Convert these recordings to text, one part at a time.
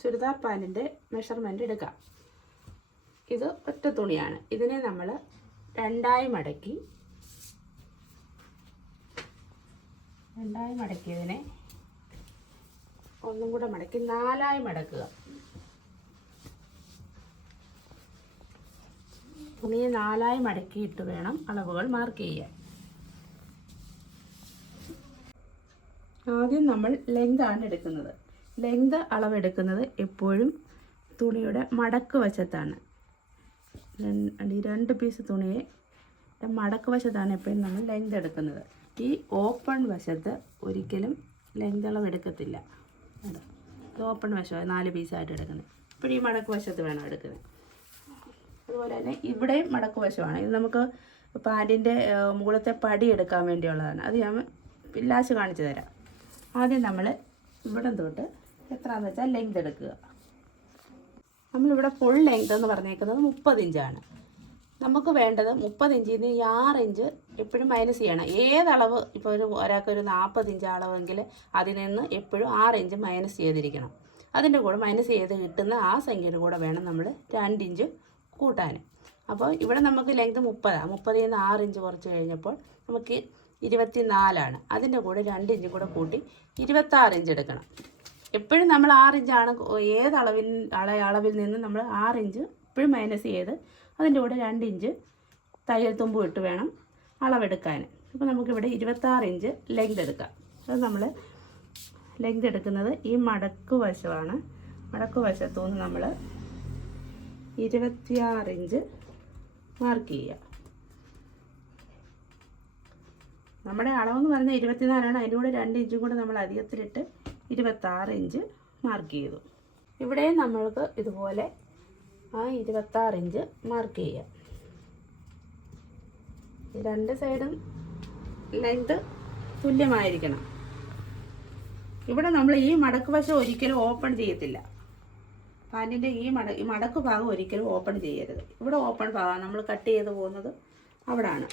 Churidar പാൻറ്റിൻ്റെ measurement എടുക്കാം. ഇത് ഒറ്റ തുണിയാണ്. ഇതിനെ നമ്മൾ രണ്ടായി മടക്കിയതിനെ ഒന്നും കൂടെ മടക്കി നാലായി മടക്കുക. തുണിയെ നാലായി മടക്കിയിട്ട് വേണം അളവുകൾ മാർക്ക് ചെയ്യാൻ. ആദ്യം നമ്മൾ ലെങ്ത് ആണ് എടുക്കുന്നത്. ലെങ്ത് അളവെടുക്കുന്നത് എപ്പോഴും തുണിയുടെ മടക്ക് വശത്താണ്. രണ്ട് പീസ് തുണിയെ മടക്ക് വശത്താണ് എപ്പോഴും നമ്മൾ ലെങ്ത് എടുക്കുന്നത്. ഈ ഓപ്പൺ വശത്ത് ഒരിക്കലും ലെങ്ത് അളവെടുക്കത്തില്ല. ഇത് ഓപ്പൺ വശമാണ് 4 പീസായിട്ട് എടുക്കുന്നത്. ഇപ്പോഴും ഈ മടക്ക് വശത്ത് വേണം എടുക്കുന്നത്. അതുപോലെ തന്നെ ഇവിടെയും മടക്ക് വശമാണ്. ഇത് നമുക്ക് പാൻറ്റിൻ്റെ മുകളിലത്തെ പടി എടുക്കാൻ വേണ്ടിയുള്ളതാണ്. അത് ഞാൻ ലാസ്റ്റ് കാണിച്ചു തരാം. ആദ്യം നമ്മൾ ഇവിടെ തൊട്ട് എത്രയാണെന്ന് വെച്ചാൽ ലെങ്ത് എടുക്കുക. നമ്മളിവിടെ ഫുൾ ലെങ്ത് എന്ന് പറഞ്ഞേക്കുന്നത് 30 ഇഞ്ചാണ്. നമുക്ക് വേണ്ടത് 30 ഇഞ്ചിൽ നിന്ന് 6 ഇഞ്ച് എപ്പോഴും മൈനസ് ചെയ്യണം. ഏതളവ് ഇപ്പോൾ ഒരാൾക്കൊരു 40 ഇഞ്ച് അളവെങ്കിൽ അതിൽ നിന്ന് എപ്പോഴും 6 ഇഞ്ച് മൈനസ് ചെയ്തിരിക്കണം. അതിൻ്റെ കൂടെ മൈനസ് ചെയ്ത് കിട്ടുന്ന ആ സംഖ്യയുടെ കൂടെ വേണം നമ്മൾ 2 ഇഞ്ച് കൂട്ടാൻ. അപ്പോൾ ഇവിടെ നമുക്ക് ലെങ്ത് 30 നിന്ന് 6 ഇഞ്ച് കുറച്ച് കഴിഞ്ഞപ്പോൾ നമുക്ക് 24. അതിൻ്റെ കൂടെ 2 ഇഞ്ച് കൂടെ കൂട്ടി 26 ഇഞ്ച് എടുക്കണം. എപ്പോഴും നമ്മൾ 6 ഇഞ്ചാണ് ഏത് അളവിൽ നിന്ന് നമ്മൾ 6 ഇഞ്ച് എപ്പോഴും മൈനസ് ചെയ്ത് അതിൻ്റെ കൂടെ 2 ഇഞ്ച് തയ്യൽ തുമ്പും ഇട്ട് വേണം അളവെടുക്കാൻ. അപ്പോൾ നമുക്കിവിടെ 26 ഇഞ്ച് ലെങ്ത് എടുക്കാം. അത് നമ്മൾ ലെങ്ത് എടുക്കുന്നത് ഈ മടക്ക് വശമാണ്. മടക്ക് വശത്തു നിന്ന് നമ്മൾ 26 ഇഞ്ച് മാർക്ക് ചെയ്യുക. നമ്മുടെ അളവെന്ന് പറഞ്ഞാൽ 24ആണ്. അതിൻ്റെ കൂടെ 2 ഇഞ്ചും കൂടെ നമ്മൾ അധികത്തിലിട്ട് 26 ഇഞ്ച് മാർക്ക് ചെയ്തു. ഇവിടെ നമ്മൾക്ക് ഇതുപോലെ ആ 26 ഇഞ്ച് മാർക്ക് ചെയ്യാം. രണ്ട് സൈഡും ലെങ്ത് തുല്യമായിരിക്കണം. ഇവിടെ നമ്മൾ ഈ മടക്ക് വശം ഒരിക്കലും ഓപ്പൺ ചെയ്യത്തില്ല. പാൻറ്റിൻ്റെ ഈ മടക്ക് ഭാഗം ഒരിക്കലും ഓപ്പൺ ചെയ്യരുത്. ഇവിടെ ഓപ്പൺ ഭാഗം നമ്മൾ കട്ട് ചെയ്ത് പോകുന്നത് അവിടാണ്.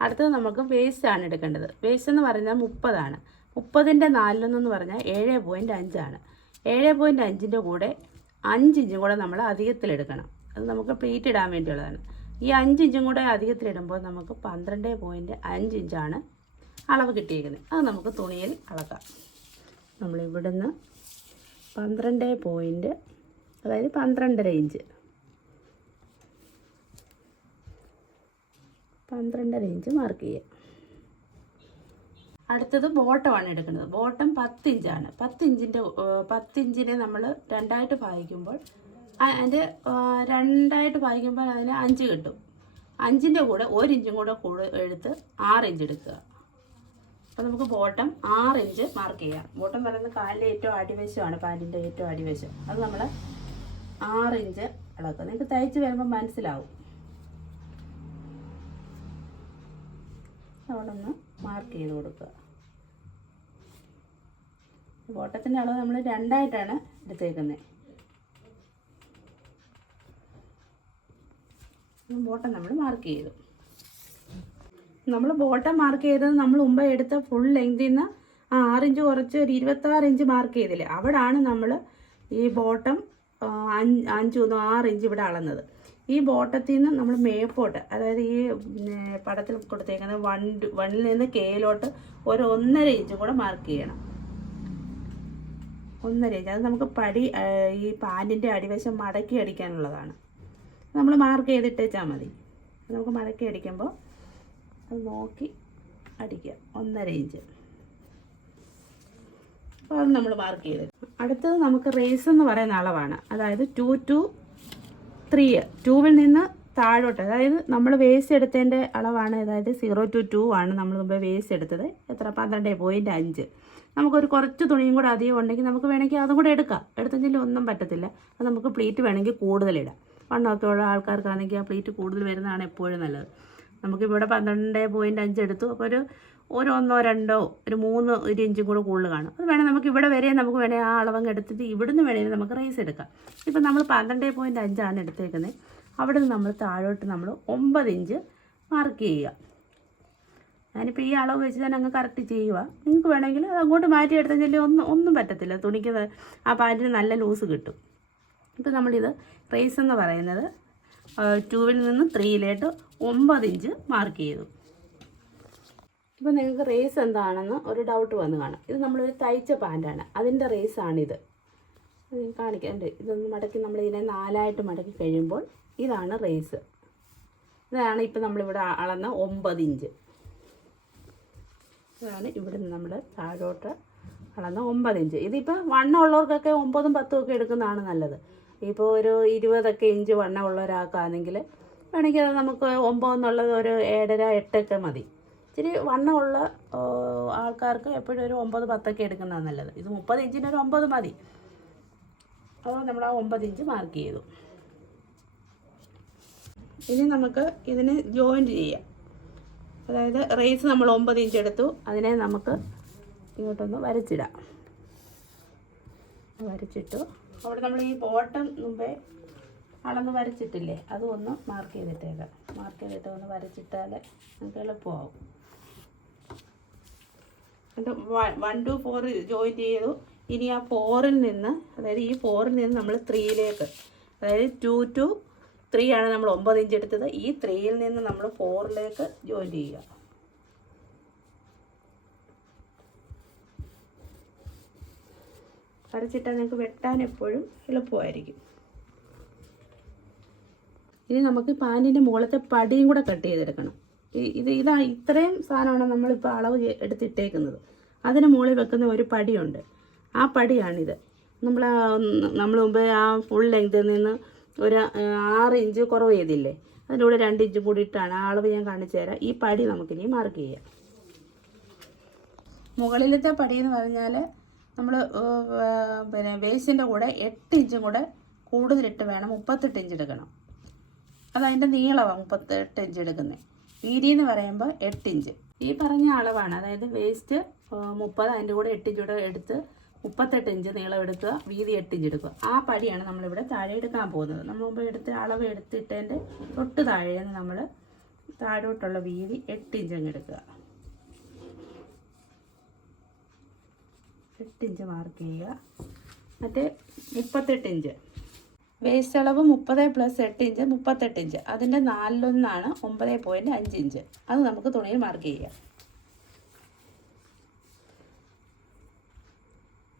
അടുത്തത് നമുക്ക് വേസ്റ്റ് ആണ് എടുക്കേണ്ടത്. വേസ്റ്റ് എന്ന് പറഞ്ഞാൽ 30ആണ്. 30ൻ്റെ 4 എന്ന് പറഞ്ഞാൽ 7.5 ആണ്. 7.5ൻ്റെ കൂടെ 5 ഇഞ്ചും കൂടെ നമ്മൾ അധികത്തിലെടുക്കണം. അത് നമുക്ക് പ്ലീറ്റ് ഇടാൻ വേണ്ടിയുള്ളതാണ്. ഈ 5 ഇഞ്ചും കൂടെ അധികത്തിലിടുമ്പോൾ നമുക്ക് 12.5 ഇഞ്ചാണ് അളവ് കിട്ടിയിരിക്കുന്നത്. അത് നമുക്ക് തുണിയിൽ അളക്കാം. നമ്മളിവിടുന്ന് 12 അതായത് 12.5 ഇഞ്ച് 12.5 ഇഞ്ച് മാർക്ക് ചെയ്യാം. അടുത്തത് ബോട്ടമാണ് എടുക്കുന്നത്. ബോട്ടം 10 ഇഞ്ചാണ്. 10 ഇഞ്ചിനെ നമ്മൾ രണ്ടായിട്ട് ഭാഗിക്കുമ്പോൾ അതിൻ്റെ രണ്ടായിട്ട് ഭാഗിക്കുമ്പോൾ അതിന് 5 കിട്ടും. 5ൻ്റെ കൂടെ 1 ഇഞ്ചും കൂടെ എടുത്ത് 6 ഇഞ്ച് എടുക്കുക. അപ്പോൾ നമുക്ക് ബോട്ടം 6 ഇഞ്ച് മാർക്ക് ചെയ്യാം. ബോട്ടം പറയുന്നത് കാലിൻ്റെ ഏറ്റവും അടിവശമാണ്, പാൻറ്റിൻ്റെ ഏറ്റവും അടിവശം. അത് നമ്മൾ 6 ഇഞ്ച് അളക്കുക. നിങ്ങൾക്ക് തയ്ച്ച് വരുമ്പോൾ മനസ്സിലാവും. അവിടൊന്ന് മാർക്ക് ചെയ്ത് കൊടുക്കുക. ബോട്ടത്തിൻ്റെ അളവ് നമ്മൾ 2ആയിട്ടാണ് എടുത്തേക്കുന്നത്. ബോട്ടം നമ്മൾ മാർക്ക് ചെയ്തു. നമ്മൾ ബോട്ടം മാർക്ക് ചെയ്തത് നമ്മൾ മുമ്പ് എടുത്ത ഫുൾ ലെങ്തിൽ നിന്ന് 6 ഇഞ്ച് കുറച്ച് ഒരു 26 ഇഞ്ച് മാർക്ക് ചെയ്തില്ലേ, അവിടാണ് നമ്മൾ ഈ ബോട്ടം 6 ഇഞ്ച് ഇവിടെ അളന്നത്. ഈ ബോട്ടത്തിൽ നിന്ന് നമ്മൾ മേപ്പോട്ട്, അതായത് ഈ പടത്തിൽ കൊടുത്തേക്കുന്നത് 1 നിന്ന് കെയിലോട്ട് ഒരു 1.5 ഇഞ്ച് കൂടെ മാർക്ക് ചെയ്യണം. 1.5 ഇഞ്ച്. അത് നമുക്ക് ഈ പാൻറ്റിൻ്റെ അടിവശം മടക്കി അടിക്കാനുള്ളതാണ്. നമ്മൾ മാർക്ക് ചെയ്തിട്ടേച്ചാൽ മതി. നമുക്ക് മടക്കി അടിക്കുമ്പോൾ അത് നോക്കി അടിക്കുക. 1.5 ഇഞ്ച്. അപ്പോൾ അത് നമ്മൾ മാർക്ക് ചെയ്ത്. അടുത്തത് നമുക്ക് റേസ് എന്ന് പറയുന്ന അളവാണ്. അതായത് 2 to 3, 2വിൽ നിന്ന് താഴോട്ട്, അതായത് നമ്മൾ വേസ്റ്റ് എടുത്തതിൻ്റെ അളവാണ്. അതായത് 0 to 2 ആണ് നമ്മൾ മുമ്പ് വേസ്റ്റ് എടുത്തത്. എത്ര? 12.5. നമുക്കൊരു കുറച്ച് തുണിയും കൂടെ അധികം ഉണ്ടെങ്കിൽ നമുക്ക് വേണമെങ്കിൽ അതും കൂടെ എടുക്കാം. എടുത്തെങ്കിൽ ഒന്നും പറ്റത്തില്ല. അത് നമുക്ക് പ്ലീറ്റ് വേണമെങ്കിൽ കൂടുതലിടാം. വണ്ണമൊക്കെ ഉള്ള ആൾക്കാർക്കാണെങ്കിൽ ആ പ്ലീറ്റ് കൂടുതൽ വരുന്നതാണ് എപ്പോഴും നല്ലത്. നമുക്കിവിടെ 12.5 എടുത്തു. അപ്പോൾ ഒരു 1, 2, 3 ഇഞ്ചും കൂടെ കൂടുതൽ കാണും. അത് വേണേൽ നമുക്ക് ഇവിടെ വരെ നമുക്ക് വേണേൽ ആ അളവങ്ങ് എടുത്തിട്ട് ഇവിടുന്ന് വേണമെങ്കിൽ നമുക്ക് റൈസ് എടുക്കാം. ഇപ്പം നമ്മൾ 12.5 എടുത്തേക്കുന്നത്. അവിടെ നിന്ന് നമ്മൾ താഴോട്ട് നമ്മൾ 9 ഇഞ്ച് മാർക്ക് ചെയ്യുക. ഞാനിപ്പോൾ ഈ അളവ് വെച്ച് തന്നെ അങ്ങ് കറക്റ്റ് ചെയ്യുക. നിങ്ങൾക്ക് വേണമെങ്കിൽ അത് അങ്ങോട്ട് മാറ്റിയെടുത്തെങ്കിൽ ഒന്നും പറ്റത്തില്ല, തുണിക്ക് ആ പാൻറ്റിന് നല്ല ലൂസ് കിട്ടും. ഇപ്പോൾ നമ്മളിത് റേസ് എന്ന് പറയുന്നത് 2-ൽ നിന്ന് 3-ലേക്ക് 9 ഇഞ്ച് മാർക്ക് ചെയ്തു. ഇപ്പോൾ നിങ്ങൾക്ക് റേസ് എന്താണെന്ന് ഒരു ഡൗട്ട് വന്ന് കാണും. ഇത് നമ്മളൊരു തയ്ച്ച പാൻറ്റാണ്, അതിൻ്റെ റേസാണിത്. കാണിക്കണ്ട്. ഇതൊന്ന് മടക്കി നമ്മളിതിനെ 4ആയിട്ട് മടക്കി കഴിയുമ്പോൾ ഇതാണ് റേസ്. ഇതാണ് ഇപ്പോൾ നമ്മളിവിടെ അളന്ന 9 ഇഞ്ച്. ഇതാണ് ഇവിടെ നിന്ന് നമ്മൾ താഴോട്ട് അളന്ന 9 ഇഞ്ച്. ഇതിപ്പോൾ വണ്ണമുള്ളവർക്കൊക്കെ 9ഉം 10ഉം ഒക്കെ എടുക്കുന്നതാണ് നല്ലത്. ഇപ്പോൾ ഒരു 20 ഇഞ്ച് വണ്ണമുള്ള ഒരാൾക്കാണെങ്കിൽ വേണമെങ്കിൽ അത് നമുക്ക് 9 എന്നുള്ളത് ഒരു 7.5 8 മതി. ഇച്ചിരി വണ്ണമുള്ള ആൾക്കാർക്ക് എപ്പോഴും ഒരു 9 10 എടുക്കുന്നതാണ് നല്ലത്. ഇത് 30 ഇഞ്ചിന് ഒരു 9 മതി. അപ്പോൾ നമ്മൾ ആ 9 ഇഞ്ച് മാർക്ക് ചെയ്തു. ഇനി നമുക്ക് ഇതിന് ജോയിൻറ്റ് ചെയ്യാം. അതായത് റേസ് നമ്മൾ 9 ഇഞ്ച് എടുത്തു, അതിനെ നമുക്ക് ഇങ്ങോട്ടൊന്ന് വരച്ചിടാം. വരച്ചിട്ടു അവിടെ നമ്മൾ ഈ ബോട്ടം മുമ്പേ അളന്ന് വരച്ചിട്ടില്ലേ, അതും ഒന്ന് മാർക്ക് ചെയ്തിട്ടേക്കാം. മാർക്ക് ചെയ്തിട്ട് ഒന്ന് വരച്ചിട്ടാൽ നമുക്ക് എളുപ്പമാവും. എന്നിട്ട് 1 to 4 ജോയിൻ ചെയ്തു. ഇനി ആ 4-ൽ നിന്ന്, അതായത് ഈ 4-ൽ നിന്ന് നമ്മൾ 3-ലേക്ക്, അതായത് 2 to 3 ആണ് നമ്മൾ 9 ഇഞ്ച് എടുത്തത്. ഈ 3-ൽ നിന്ന് നമ്മൾ 4-ലേക്ക് ജോയിൻ ചെയ്യുക. വരച്ചിട്ടാൽ നിങ്ങൾക്ക് വെട്ടാൻ എപ്പോഴും എളുപ്പമായിരിക്കും. ഇനി നമുക്ക് പാൻറ്റിൻ്റെ മുകളിലത്തെ പടിയും കൂടെ കട്ട് ചെയ്തെടുക്കണം. ഇത്രയും സാധനമാണ് നമ്മളിപ്പോൾ അളവ് എടുത്തിട്ടേക്കുന്നത്. അതിന് മുകളിൽ വെക്കുന്ന ഒരു പടിയുണ്ട്, ആ പടിയാണിത്. നമ്മൾ മുമ്പ് ആ ഫുൾ ലെങ്തിൽ നിന്ന് ഒരു 6 ഇഞ്ച് കുറവ് ചെയ്തില്ലേ, അതിൻ്റെ കൂടെ 2 ഇഞ്ച് കൂടി ഇട്ടാണ്. ആ അളവ് ഞാൻ കാണിച്ചു തരാം. ഈ പടി നമുക്കിനി മാർക്ക് ചെയ്യാം. മുകളിലത്തെ പടി എന്ന് പറഞ്ഞാൽ നമ്മൾ പിന്നെ വേസ്റ്റിൻ്റെ കൂടെ 8 ഇഞ്ചും കൂടെ കൂടുതലിട്ട് വേണം 38 ഇഞ്ച് എടുക്കണം. അതതിൻ്റെ നീളമാണ് 38 ഇഞ്ച് എടുക്കുന്നത്. വീതി എന്ന് പറയുമ്പോൾ 8 ഇഞ്ച്. ഈ പറഞ്ഞ അളവാണ്, അതായത് വേസ്റ്റ് 30, അതിൻ്റെ കൂടെ 8 ഇഞ്ച് കൂടെ എടുത്ത് 38 ഇഞ്ച് നീളം എടുക്കുക, വീതി 8 ഇഞ്ച് എടുക്കുക. ആ പടിയാണ് നമ്മളിവിടെ താഴെ എടുക്കാൻ പോകുന്നത്. നമ്മൾ മുമ്പ് അളവ് എടുത്തിട്ടതിൻ്റെ തൊട്ട് താഴെയാണ് നമ്മൾ താഴോട്ടുള്ള വീതി 8 ഇഞ്ച് അങ്ങ് എടുക്കുക. 8 ഇഞ്ച് മാർക്ക് ചെയ്യുക. മറ്റേ 38 ഇഞ്ച് വേസ്റ്റ് അളവ് 30 + 8 ഇഞ്ച് 38 ഇഞ്ച്. അതിൻ്റെ 4/1 9.5 ഇഞ്ച്. അത് നമുക്ക് തുണിയിൽ മാർക്ക് ചെയ്യാം.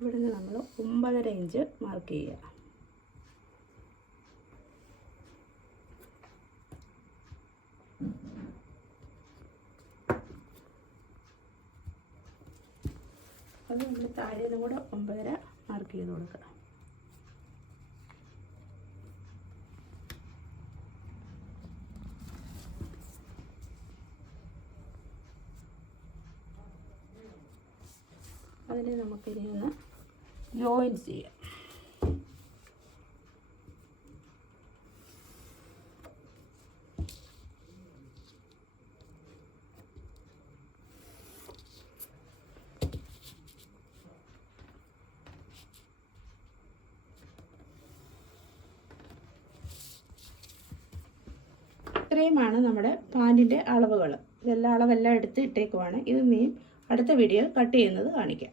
ഇവിടെ നിന്ന് നമ്മൾ 9.5 ഇഞ്ച് മാർക്ക് ചെയ്യുക. അത് നമ്മൾ താഴേന്നും കൂടെ 9.5 മാർക്ക് ചെയ്ത് കൊടുക്കുക. അതിനെ നമുക്കിനി ഒന്ന് ജോയിൻ ചെയ്യാം. ഇത്രയുമാണ് നമ്മുടെ പാൻറ്റിൻ്റെ അളവുകൾ. ഇതെല്ലാം അളവെല്ലാം എടുത്ത് ഇട്ടേക്കുവാണ്. ഇത് അടുത്ത വീഡിയോ കട്ട് ചെയ്യുന്നത് കാണിക്കാം.